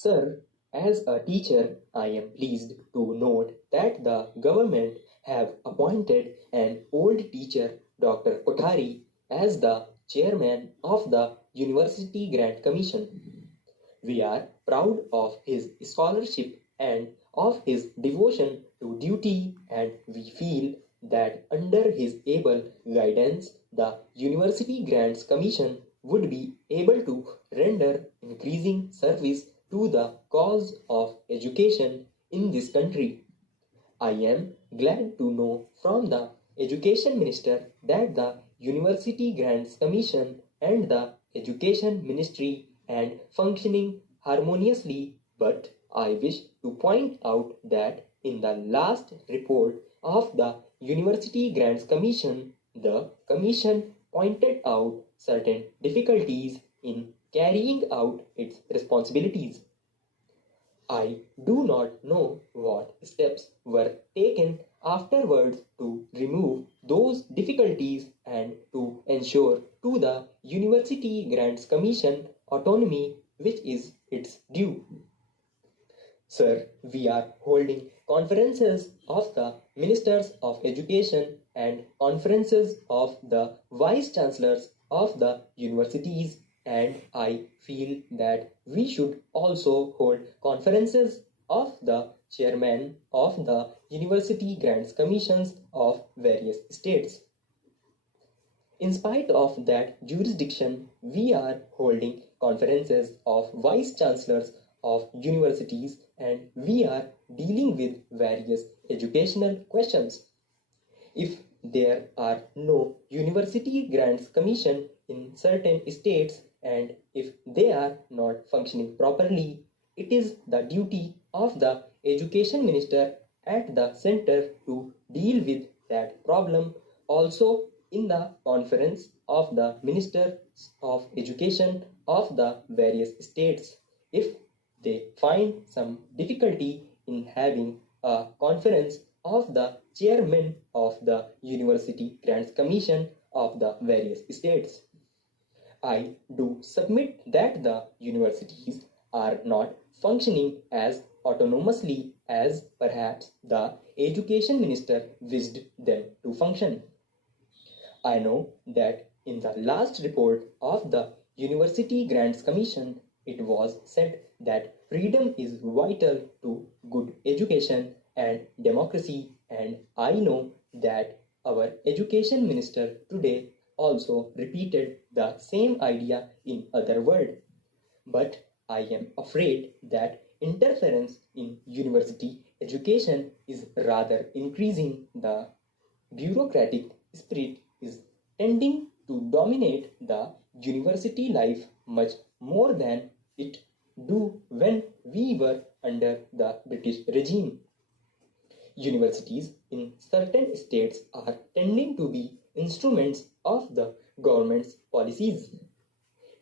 Sir, as a teacher, I am pleased to note that the government have appointed an old teacher, Dr. Kothari, as the chairman of the University Grant Commission. We are proud of his scholarship and of his devotion to duty, and we feel that under his able guidance, the University Grants Commission would be able to render increasing service to the cause of education in this country. I am glad to know from the Education Minister that the University Grants Commission and the Education Ministry and functioning harmoniously, but I wish to point out that in the last report of the University Grants Commission, the Commission pointed out certain difficulties in carrying out its responsibilities. I do not know what steps were taken afterwards to remove those difficulties and to ensure to the University Grants Commission autonomy which is its due. Sir, we are holding conferences of the Ministers of Education and conferences of the Vice Chancellors of the universities, and I feel that we should also hold conferences of the chairman of the University Grants Commissions of various states. In spite of that jurisdiction, we are holding conferences of vice chancellors of universities and we are dealing with various educational questions. If there are no University Grants Commission in certain states and if they are not functioning properly, it is the duty of the Education Minister at the center to deal with that problem. Also, in the conference of the Ministers of Education of the various states, if they find some difficulty in having a conference of the chairman of the University Grants Commission of the various states. I do submit that the universities are not functioning as autonomously as perhaps the Education Minister wished them to function. I know that in the last report of the University Grants Commission, it was said that freedom is vital to good education and democracy, and I know that our Education Minister today also repeated the same idea in other words. But I am afraid that interference in university education is rather increasing. The bureaucratic spirit is tending to dominate the university life much more than it do when we were under the British regime. Universities in certain states are tending to be instruments of the government's policies.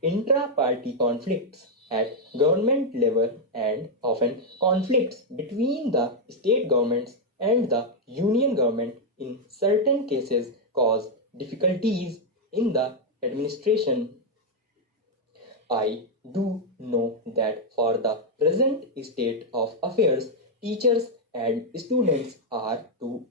Intra-party conflicts at government level and often conflicts between the state governments and the union government in certain cases cause difficulties in the administration. I do know that for the present state of affairs, teachers and students are to